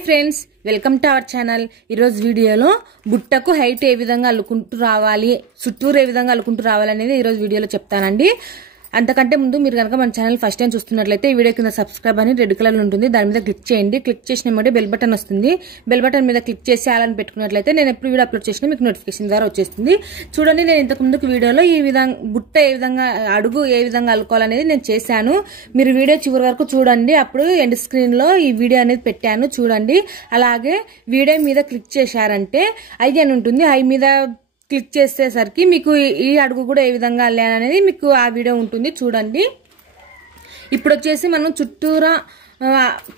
Friends welcome to our channel. ఈ రోజు వీడియోలో బుట్టకు హైట్ ఏ విధంగా అల్లుకుంటూ రావాలి, చుట్టూరు ఏ విధంగా అల్లుకుంటూ రావాలి అనేది ఈ రోజు వీడియోలో చెప్తానండి। అంతకంటే ముందు మీరు గనుక మన ఛానల్ ఫస్ట్ టైం చూస్తున్నట్లయితే ఈ వీడియో కింద సబ్స్క్రైబ్ అని రెడ్ కలర్ లో ఉంటుంది, దాని మీద క్లిక్ చేయండి। క్లిక్ చేసిన వెంటనే బెల్ బటన్ వస్తుంది, బెల్ బటన్ మీద క్లిక్ చేసి ఆల్ అని పెట్టుకున్నట్లయితే నేను ఎప్పుడు వీడియో అప్లోడ్ చేసినా మీకు నోటిఫికేషన్ ద్వారా వచ్చేస్తుంది। చూడండి, నేను ఇంతకు ముందుకు వీడియోలో ఈ విధంగా బుట్ట ఏ విధంగా అడుగు ఏ విధంగా అల్లుకోవాలనేది నేను చేశాను। మీరు వీడియో చివరి వరకు చూడండి, అప్పుడు ఎండ్ స్క్రీన్ లో ఈ వీడియో అనేది పెట్టాను చూడండి। అలాగే వీడియో మీద క్లిక్ చేశారంటే ఐ అని ఉంటుంది, ఐ మీద క్లిక్ చేసేసరికి మీకు ఈ అడుగు కూడా ఏ విధంగా అల్లాననేది మీకు ఆ వీడియో ఉంటుంది చూడండి। ఇప్పుడు వచ్చేసి మనం చుట్టూరా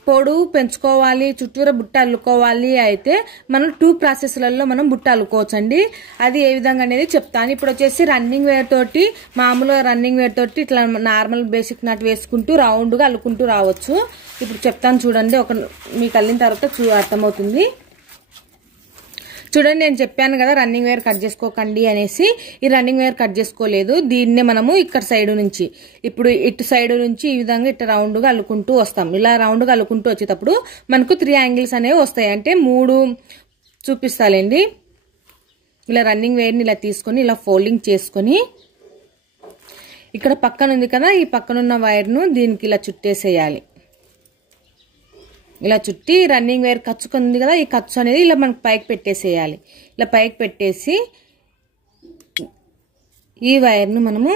పొడవు పెంచుకోవాలి, చుట్టూరా బుట్ట అల్లుకోవాలి అయితే మనం 2 ప్రాసెస్లలో మనం బుట్ట అల్లుకోవచ్చండి। అది ఏ విధంగా అనేది చెప్తాను। ఇప్పుడు వచ్చేసి రన్నింగ్ వేర్ తోటి, మామూలుగా రన్నింగ్ వేర్ తోటి ఇట్లా నార్మల్ బేసిక్ నాట్ వేసుకుంటూ రౌండ్గా అల్లుకుంటూ రావచ్చు। ఇప్పుడు చెప్తాను చూడండి, మీకు అల్లిన తర్వాత అర్థమవుతుంది చూడండి। నేను చెప్పాను కదా రన్నింగ్ వేర్ కట్ చేసుకోకండి అనేసి, ఈ రన్నింగ్ వేర్ కట్ చేసుకోలేదు, దీన్నే మనము ఇక్కడ సైడ్ నుంచి ఇప్పుడు ఇటు సైడ్ నుంచి ఈ విధంగా ఇటు రౌండ్గా అల్లుకుంటూ వస్తాం। ఇలా రౌండ్గా అల్లుకుంటూ వచ్చేటప్పుడు మనకు 3 యాంగిల్స్ అనేవి వస్తాయి, అంటే 3 చూపిస్తాలేండి। ఇలా రన్నింగ్ వేర్ని ఇలా తీసుకొని ఇలా ఫోల్డింగ్ చేసుకొని ఇక్కడ పక్కన ఉంది కదా, ఈ పక్కనున్న వైర్ను దీనికి ఇలా చుట్టేసేయాలి। ఇలా చుట్టి రన్నింగ్ వేర్ ఖర్చుకుంది కదా, ఈ ఖర్చు అనేది ఇలా మనకు పైకి పెట్టేసేయాలి। ఇలా పైకి పెట్టేసి ఈ వైర్ను మనము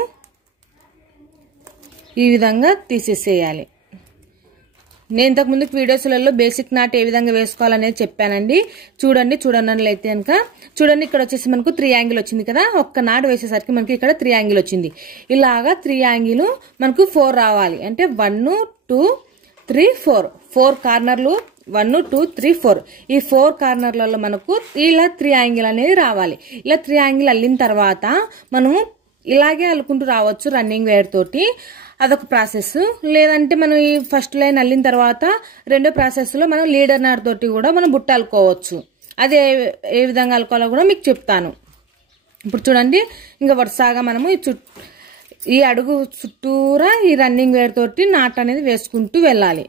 ఈ విధంగా తీసేసేయాలి। నేను ఇంతకు ముందుకు వీడియోస్లలో బేసిక్ నాట్ ఏ విధంగా వేసుకోవాలనేది చెప్పానండి, చూడన్నట్లయితే కనుక చూడండి, ఇక్కడ వచ్చేసి మనకు 3 యాంగిల్ వచ్చింది కదా, ఒక్క నాట్ వేసేసరికి మనకి ఇక్కడ 3 యాంగిల్ వచ్చింది। ఇలాగా 3 యాంగిల్ మనకు 4 రావాలి, అంటే 1 2 3 4 కార్నర్లు 1 2 3 4 ఈ 4 కార్నర్లలో మనకు ఇలా 3 యాంగిల్ అనేది రావాలి। ఇలా 3 యాంగిల్ అల్లిన తర్వాత మనము ఇలాగే అల్లుకుంటూ రావచ్చు రన్నింగ్ వేర్ తోటి, అదొక ప్రాసెస్। లేదంటే మనం ఈ ఫస్ట్ లైన్ అల్లిన తర్వాత రెండో ప్రాసెస్ లో మనం లీడర్ నాట్ తోటి కూడా మనం బుట్ట అల్లుకోవచ్చు। అదే ఏ విధంగా అల్లుకోవాలో కూడా మీకు చెప్తాను। ఇప్పుడు చూడండి, ఇంకా వరుసగా మనము ఈ అడుగు చుట్టూరా ఈ రన్నింగ్ వేర్ తోటి నాట్ అనేది వేసుకుంటూ వెళ్ళాలి।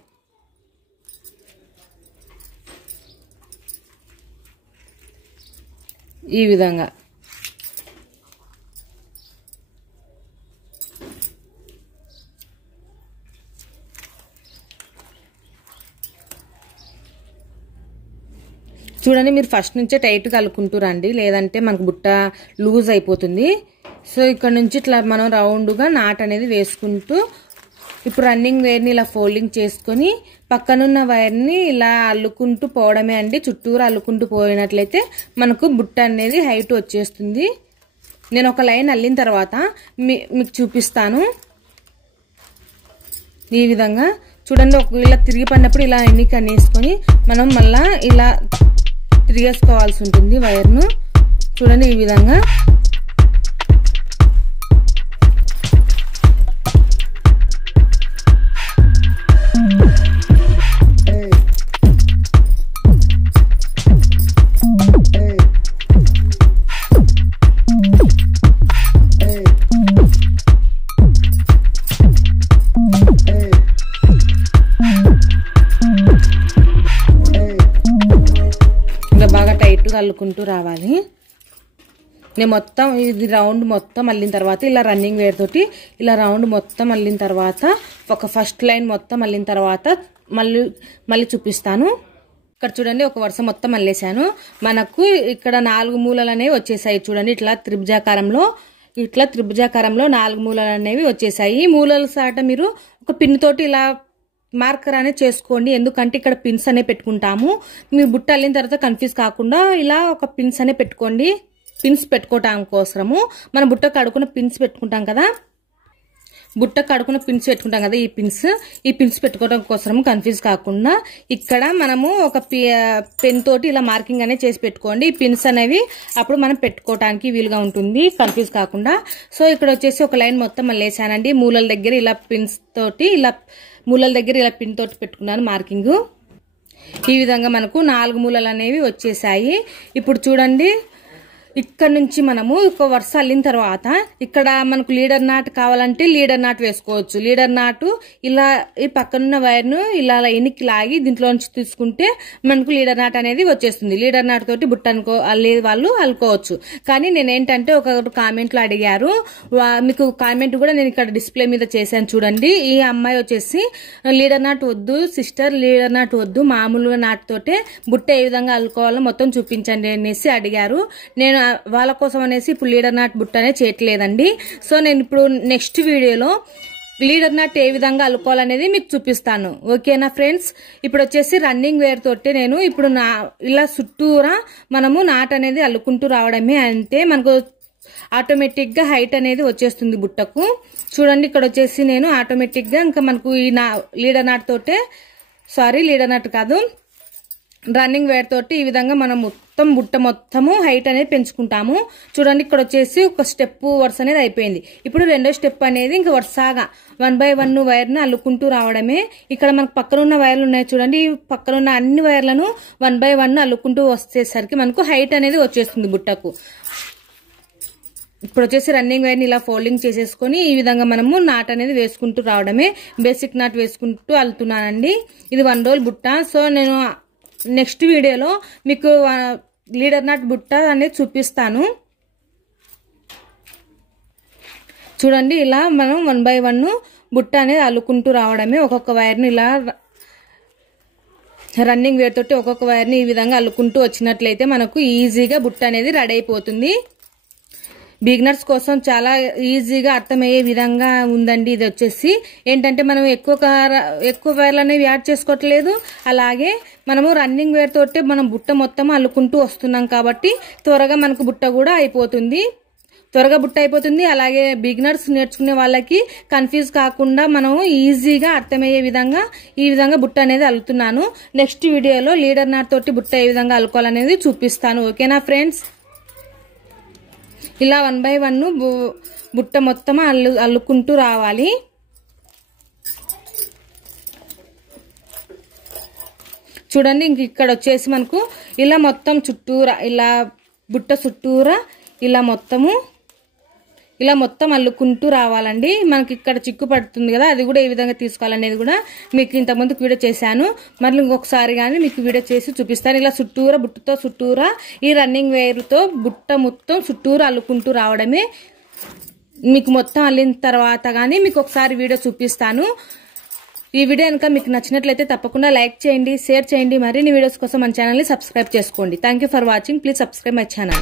ఈ విధంగా చూడండి, మీరు ఫస్ట్ నుంచే టైట్గా అల్లుకుంటూ రండి, లేదంటే మనకు బుట్ట లూజ్ అయిపోతుంది। సో ఇక్కడ నుంచి ఇట్లా మనం రౌండ్గా నాట్ అనేది వేసుకుంటూ ఇప్పుడు రన్నింగ్ వేర్ని ఇలా ఫోల్డింగ్ చేసుకొని పక్కనున్న వైర్ని ఇలా అల్లుకుంటూ పోవడమే అండి। చుట్టూరు అల్లుకుంటూ పోయినట్లయితే మనకు బుట్ట అనేది హైట్ వచ్చేస్తుంది। నేను ఒక లైన్ అల్లిన తర్వాత మీకు చూపిస్తాను। ఈ విధంగా చూడండి, ఇలా తిరిగి పడినప్పుడు ఇలా ఎన్నిక అనేసుకొని మనం మళ్ళా ఇలా తిరిగేసుకోవాల్సి ఉంటుంది వైర్ను। చూడండి, ఈ విధంగా బాగా టైట్గా అల్లుకుంటూ రావాలి। నేను మొత్తం ఇది రౌండ్ మొత్తం అల్లిన తర్వాత ఇలా రన్నింగ్ వేర్ తోటి ఇలా రౌండ్ మొత్తం అల్లిన తర్వాత ఒక ఫస్ట్ లైన్ మొత్తం అల్లిన తర్వాత మళ్ళీ చూపిస్తాను। ఇక్కడ చూడండి, ఒక వరుస మొత్తం అల్లేసాను, మనకు ఇక్కడ 4 మూలలు అనేవి వచ్చేసాయి చూడండి। ఇట్లా త్రిభుజాకారంలో 4 మూలలు అనేవి వచ్చేసాయి। మూలల సాట మీరు ఒక పిన్ తోటి ఇలా మార్కర్ అనేది చేసుకోండి, ఎందుకంటే ఇక్కడ పిన్స్ అనే పెట్టుకుంటాము। మీరు బుట్ట అల్లిన తర్వాత కన్ఫ్యూజ్ కాకుండా ఇలా ఒక పిన్స్ అనే పెట్టుకోండి, పిన్స్ పెట్టుకోవటం కోసము మనం బుట్టకు అడుగున పిన్స్ పెట్టుకుంటాం కదా, ఈ పిన్స్ పెట్టుకోవడం కోసం కన్ఫ్యూజ్ కాకుండా ఇక్కడ మనము ఒక పెన్ తోటి ఇలా మార్కింగ్ అనేది చేసి పెట్టుకోండి, ఈ పిన్స్ అనేవి అప్పుడు మనం పెట్టుకోవడానికి వీలుగా ఉంటుంది కన్ఫ్యూజ్ కాకుండా। సో ఇక్కడ వచ్చేసి ఒక లైన్ మొత్తం మళ్ళీ వేసానండి, మూలల దగ్గర ఇలా పిన్స్ తోటి మూలల దగ్గర ఇలా పిన్ తోటి పెట్టుకున్నాను మార్కింగ్। ఈ విధంగా మనకు 4 మూలలు అనేవి వచ్చేసాయి। ఇప్పుడు చూడండి, ఇక్కడ నుంచి మనము ఒక వరుస అల్లిన తర్వాత ఇక్కడ మనకు లీడర్ నాట్ కావాలంటే లీడర్ నాట్ వేసుకోవచ్చు. లీడర్ నాటు ఇలా ఈ పక్కనున్న వైర్ను ఇలా ఎనికి లాగి దీంట్లో నుంచి తీసుకుంటే మనకు లీడర్ నాట్ అనేది వచ్చేస్తుంది. లీడర్ నాట్ తోటి బుట్ట అల్లి వాళ్ళు అల్లుకోవచ్చు. కానీ నేనేంటంటే ఒక కామెంట్ లో అడిగారు, మీకు కామెంట్ కూడా నేను ఇక్కడ డిస్ప్లే మీద చేశాను చూడండి. ఈ అమ్మాయి వచ్చేసి లీడర్ నాట్ వద్దు సిస్టర్, లీడర్ నాట్ వద్దు, మామూలుగా నాట్ తోటే బుట్ట ఏ విధంగా అల్లుకోవాలో మొత్తం చూపించండి అనేసి అడిగారు. నేను వాళ్ళ కోసం అనేసి ఇప్పుడు లీడర్ నాట్ బుట్ట అనేది చేయట్లేదండి. సో నేను ఇప్పుడు నెక్స్ట్ వీడియోలో లీడర్ నాట్ ఏ విధంగా అల్లుకోవాలనేది మీకు చూపిస్తాను. ఓకేనా ఫ్రెండ్స్? ఇప్పుడు వచ్చేసి రన్నింగ్ వేర్ తోటి నేను ఇప్పుడు ఇలా చుట్టూరా మనము నాట్ అనేది అల్లుకుంటూ రావడమే. అంటే మనకు ఆటోమేటిక్ గా హైట్ అనేది వచ్చేస్తుంది బుట్టకు. చూడండి ఇక్కడ వచ్చేసి నేను ఆటోమేటిక్ గా ఇంకా మనకు ఈ లీడర్ నాట్ తోటే లీడర్ నాట్ కాదు రన్నింగ్ వేర్ తోటి ఈ విధంగా మనం మొత్తం బుట్ట మొత్తము హైట్ అనేది పెంచుకుంటాము. చూడండి ఇక్కడ వచ్చేసి ఒక స్టెప్ వరుస అనేది అయిపోయింది. ఇప్పుడు రెండో స్టెప్ అనేది ఇంకా వరుసగా 1 by 1 వైర్ ను అల్లుకుంటూ రావడమే. ఇక్కడ మనకు పక్కన ఉన్న వైర్లు ఉన్నాయి చూడండి, పక్కన ఉన్న అన్ని వైర్లను 1 by 1 అల్లుకుంటూ వచ్చేసరికి మనకు హైట్ అనేది వచ్చేస్తుంది బుట్టకు. ఇప్పుడు వచ్చేసి రన్నింగ్ వైర్ ని ఇలా ఫోల్డింగ్ చేసేసుకొని ఈ విధంగా మనము నాట్ అనేది వేసుకుంటూ రావడమే. బేసిక్ నాట్ వేసుకుంటూ అల్లుతున్నానండి. ఇది 1 roll బుట్ట. సో నేను నెక్స్ట్ వీడియోలో మీకు లీడర్ నాట్ బుట్ట అనేది చూపిస్తాను. చూడండి ఇలా మనం 1 by 1 బుట్ట అనేది అల్లుకుంటూ రావడమే. ఒక్కొక్క వైర్ని ఇలా రన్నింగ్ వేర్ తోటి ఒక్కొక్క వైర్ని ఈ విధంగా అల్లుకుంటూ వచ్చినట్లయితే మనకు ఈజీగా బుట్ట అనేది రెడీ అయిపోతుంది. బిగినర్స్ కోసం చాలా ఈజీగా అర్థమయ్యే విధంగా ఉందండి. ఇది వచ్చేసి ఏంటంటే మనం ఎక్కువ వైర్లు అనేవి యాడ్ చేసుకోవట్లేదు. అలాగే మనము రన్నింగ్ వేర్ తోటే మనం బుట్ట మొత్తం అల్లుకుంటూ వస్తున్నాం కాబట్టి త్వరగా మనకు బుట్ట కూడా అయిపోతుంది. అలాగే బిగినర్స్ నేర్చుకునే వాళ్ళకి కన్ఫ్యూజ్ కాకుండా మనం ఈజీగా అర్థమయ్యే విధంగా ఈ విధంగా బుట్ట అనేది అల్లుతున్నాను. నెక్స్ట్ వీడియోలో లీడర్ నాట్ తోటి బుట్ట ఏ విధంగా అల్లుకోవాలనేది చూపిస్తాను. ఓకేనా ఫ్రెండ్స్? ఇలా 1 by 1 బుట్ట మొత్తం అల్లుకుంటూ రావాలి. చూడండి ఇంక ఇక్కడ వచ్చేసి మనకు ఇలా మొత్తం చుట్టూరా ఇలా బుట్ట చుట్టూరా ఇలా మొత్తం అల్లుకుంటూ రావాలండి. మనకి ఇక్కడ చిక్కు పడుతుంది కదా, అది కూడా ఏ విధంగా తీసుకోవాలనేది కూడా మీకు ఇంతకుముందుకు వీడియో చేశాను. మళ్ళీ ఇంకొకసారి కానీ మీకు వీడియో చేసి చూపిస్తాను. ఇలా బుట్టతో చుట్టూరా ఈ రన్నింగ్ వేర్తో బుట్ట మొత్తం చుట్టూరా అల్లుకుంటూ రావడమే. మీకు మొత్తం అల్లిన తర్వాత కానీ మీకు ఒకసారి వీడియో చూపిస్తాను. ఈ వీడియో కనుక మీకు నచ్చినట్లయితే తప్పకుండా లైక్ చేయండి, షేర్ చేయండి. మరిన్ని వీడియోస్ కోసం మన ఛానల్ని సబ్స్క్రైబ్ చేసుకోండి. Thank you for watching. Please subscribe my channel.